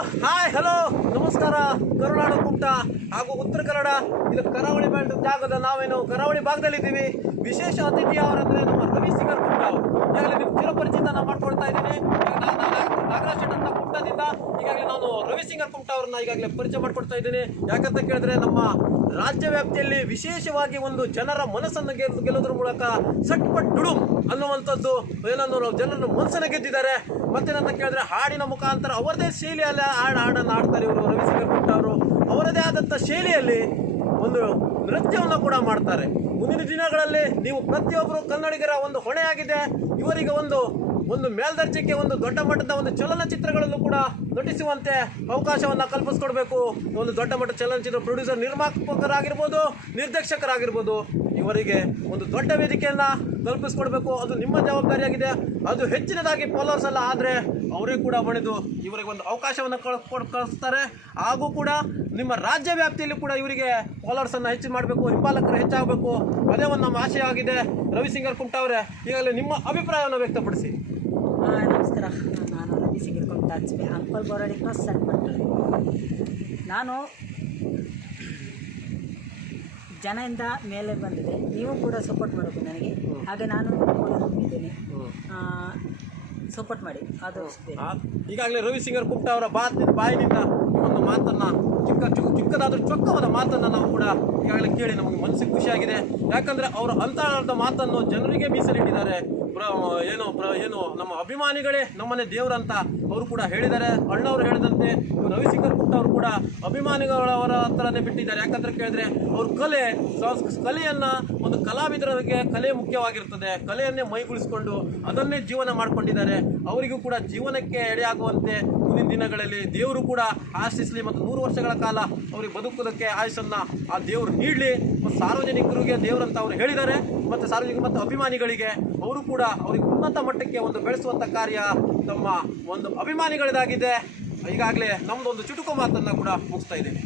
Hi hello ನಮಸ್ಕಾರ. ಕರುನಾಡು ಕುಮಟ ಹಾಗೂ ಉತ್ತರ ಕನ್ನಡ ಇದು ಕರಾವಳಿ ಬ್ಯಾಂಡ್ ಜಾಗದ ನಾವೇನು ಕರಾವಳಿ ಭಾಗದಲ್ಲಿದ್ದೀವಿ. ವಿಶೇಷ ಅತಿಥಿ ಅವರಂದ್ರೆ ನಮ್ಮ ರವಿ ಸಿಂಗರ್ ಕುಮಟ ಅವರು. ಈಗಾಗಲೇ ನಿಮ್ಮ ಚಿರಪರಿಚಿತನ ಮಾಡ್ಕೊಳ್ತಾ ಇದ್ದೀನಿ. ನಾಗರಾಜ್ ಶೆಟ್ ಅಂತ ಕುಮಟದಿಂದ ಈಗಾಗಲೇ ನಾನು ರವಿ ಸಿಂಗರ್ ಕುಮಟ ಅವ್ರನ್ನ ಈಗಾಗಲೇ ಪರಿಚಯ ಮಾಡ್ಕೊಡ್ತಾ ಇದ್ದೀನಿ. ಯಾಕಂತ ಕೇಳಿದ್ರೆ ನಮ್ಮ ರಾಜ್ಯ ವ್ಯಾಪ್ತಿಯಲ್ಲಿ ವಿಶೇಷವಾಗಿ ಒಂದು ಜನರ ಮನಸ್ಸನ್ನು ಗೆಲ್ಲೋದ್ರ ಮೂಲಕ ಸಟ್ಪಟ್ ಡುಡುಮ್ ಅನ್ನುವಂಥದ್ದು ಏನನ್ನು ಜನರನ್ನು ಮನಸ್ಸನ್ನು ಗೆದ್ದಿದ್ದಾರೆ. ಮತ್ತೇನಂತ ಕೇಳಿದ್ರೆ ಹಾಡಿನ ಮುಖಾಂತರ ಅವರದೇ ಶೈಲಿಯಲ್ಲಿ ಹಾಡನ್ನು ಆಡ್ತಾರೆ ಇವರು ರವಿ ಸಿಂಗರ್ ಕುಮಟ ಅವರು. ಅವರದೇ ಆದಂಥ ಶೈಲಿಯಲ್ಲಿ ಒಂದು ನೃತ್ಯವನ್ನು ಕೂಡ ಮಾಡ್ತಾರೆ. ಮುಂದಿನ ದಿನಗಳಲ್ಲಿ ನೀವು ಪ್ರತಿಯೊಬ್ಬರು ಕನ್ನಡಿಗರ ಒಂದು ಹೊಣೆಯಾಗಿದೆ. ಇವರಿಗೆ ಒಂದು ಮೇಲ್ದರ್ಜೆಗೆ ಒಂದು ದೊಡ್ಡ ಮಟ್ಟದ ಒಂದು ಚಲನಚಿತ್ರಗಳಲ್ಲೂ ಕೂಡ ನಟಿಸುವಂತೆ ಅವಕಾಶವನ್ನು ಕಲ್ಪಿಸ್ಕೊಡ್ಬೇಕು. ಒಂದು ದೊಡ್ಡ ಮಟ್ಟದ ಚಲನಚಿತ್ರ ಪ್ರೊಡ್ಯೂಸರ್, ನಿರ್ಮಾಪಕರಾಗಿರ್ಬೋದು, ನಿರ್ದೇಶಕರಾಗಿರ್ಬೋದು, ಇವರಿಗೆ ಒಂದು ದೊಡ್ಡ ವೇದಿಕೆಯನ್ನು ಕಲ್ಪಿಸ್ಕೊಡ್ಬೇಕು. ಅದು ನಿಮ್ಮ ಜವಾಬ್ದಾರಿಯಾಗಿದೆ. ಅದು ಹೆಚ್ಚಿನದಾಗಿ ಫಾಲೋವರ್ಸ್ ಎಲ್ಲ ಆದರೆ ಅವರೇ ಕೂಡ ಬಣಿದು ಇವರಿಗೆ ಒಂದು ಅವಕಾಶವನ್ನು ಕಳಿಸ್ತಾರೆ. ಹಾಗೂ ಕೂಡ ನಿಮ್ಮ ರಾಜ್ಯ ವ್ಯಾಪ್ತಿಯಲ್ಲಿ ಕೂಡ ಇವರಿಗೆ ಫಾಲೋವರ್ಸನ್ನು ಹೆಚ್ಚು ಮಾಡಬೇಕು, ಹಿಂಬಾಲಕರು ಹೆಚ್ಚಾಗಬೇಕು. ಅದೇ ಒಂದು ನಮ್ಮ ಆಶಯ ಆಗಿದೆ. ರವಿ ಸಿಂಗರ್ ಕುಮಟ ಅವರೇ, ಈಗಾಗಲೇ ನಿಮ್ಮ ಅಭಿಪ್ರಾಯವನ್ನು ವ್ಯಕ್ತಪಡಿಸಿ. ನಮಸ್ಕಾರ. ನಾನು ರವಿ ಸಿಂಗರ್ ಕುಮಟ ಅಂಕಲ್ ಬೋರಾಡಿ ಕ್ರಾಸ್ ಸಣ್ಣ. ನಾನು ಜನದಿಂದ ಮೇಲೆ ಬಂದಿದೆ. ನೀವು ಕೂಡ ಸಪೋರ್ಟ್ ಮಾಡಬೇಕು ನನಗೆ. ಹಾಗೆ ನಾನು ಕೂಡ ನಂಬಿದ್ದೇನೆ. ಸಪೋರ್ಟ್ ಮಾಡಿ ಆದಷ್ಟು. ಈಗಾಗಲೇ ರವಿ ಸಿಂಗರ್ ಕುಮಟ ಅವರ ಬಾಯಿನಿಂದ ಒಂದು ಮಾತನ್ನು ಚಿಕ್ಕದಾದರೂ ಚೊಕ್ಕವಾದ ಮಾತನ್ನು ನಾವು ಕೂಡ ಈಗಾಗಲೇ ಕೇಳಿ ನಮಗೆ ಮನಸ್ಸಿಗೆ ಖುಷಿಯಾಗಿದೆ. ಯಾಕಂದರೆ ಅವರು ಅಂತರಾಳದ ಮಾತನ್ನು ಜನರಿಗೆ ಮೀಸಲಿಟ್ಟಿದ್ದಾರೆ. ಏನು ನಮ್ಮ ಅಭಿಮಾನಿಗಳೇ ನಮ್ಮನೆ ದೇವರಂತ ಅವರು ಕೂಡ ಹೇಳಿದ್ದಾರೆ. ಅಣ್ಣವರು ಹೇಳಿದಂತೆ ರವಿ ಸಿಂಗರ್ ಕುಮಟ ಅವರು ಕೂಡ ಅಭಿಮಾನಿಗಳವರ ಹತ್ರನೇ ಬಿಟ್ಟಿದ್ದಾರೆ. ಯಾಕಂದ್ರೆ ಕೇಳಿದ್ರೆ ಅವ್ರ ಕಲೆಯನ್ನು ಒಂದು ಕಲಾವಿದರಿಗೆ ಕಲೆ ಮುಖ್ಯವಾಗಿರ್ತದೆ. ಕಲೆಯನ್ನೇ ಮೈಗೂಡಿಸ್ಕೊಂಡು ಅದನ್ನೇ ಜೀವನ ಮಾಡ್ಕೊಂಡಿದ್ದಾರೆ. ಅವರಿಗೂ ಕೂಡ ಜೀವನಕ್ಕೆ ಎಡೆಯಾಗುವಂತೆ ಮುಂದಿನ ದಿನಗಳಲ್ಲಿ ದೇವರು ಕೂಡ ಆಶಿಸಲಿ ಮತ್ತು 100 ವರ್ಷಗಳ ಕಾಲ ಅವ್ರಿಗೆ ಬದುಕೋದಕ್ಕೆ ಆಯುಷನ್ನು ಆ ದೇವರು ನೀಡಲಿ. ಮತ್ತು ಸಾರ್ವಜನಿಕರಿಗೆ ದೇವರಂತ ಅವರು ಹೇಳಿದ್ದಾರೆ. ಮತ್ತು ಸಾರ್ವಜನಿಕ ಮತ್ತು ಅಭಿಮಾನಿಗಳಿಗೆ ಅವರು ಕೂಡ ಅವರಿಗೆ ಉನ್ನತ ಮಟ್ಟಕ್ಕೆ ಒಂದು ಬೆಳೆಸುವಂಥ ಕಾರ್ಯ ನಮ್ಮ ಒಂದು ಅಭಿಮಾನಿಗಳದಾಗಿದೆ. ಈಗಾಗಲೇ ನಮ್ಮದು ಒಂದು ಚುಟುಕು ಮಾತನ್ನು ಕೂಡ ಮುಗಿಸ್ತಾ ಇದ್ದೇನೆ.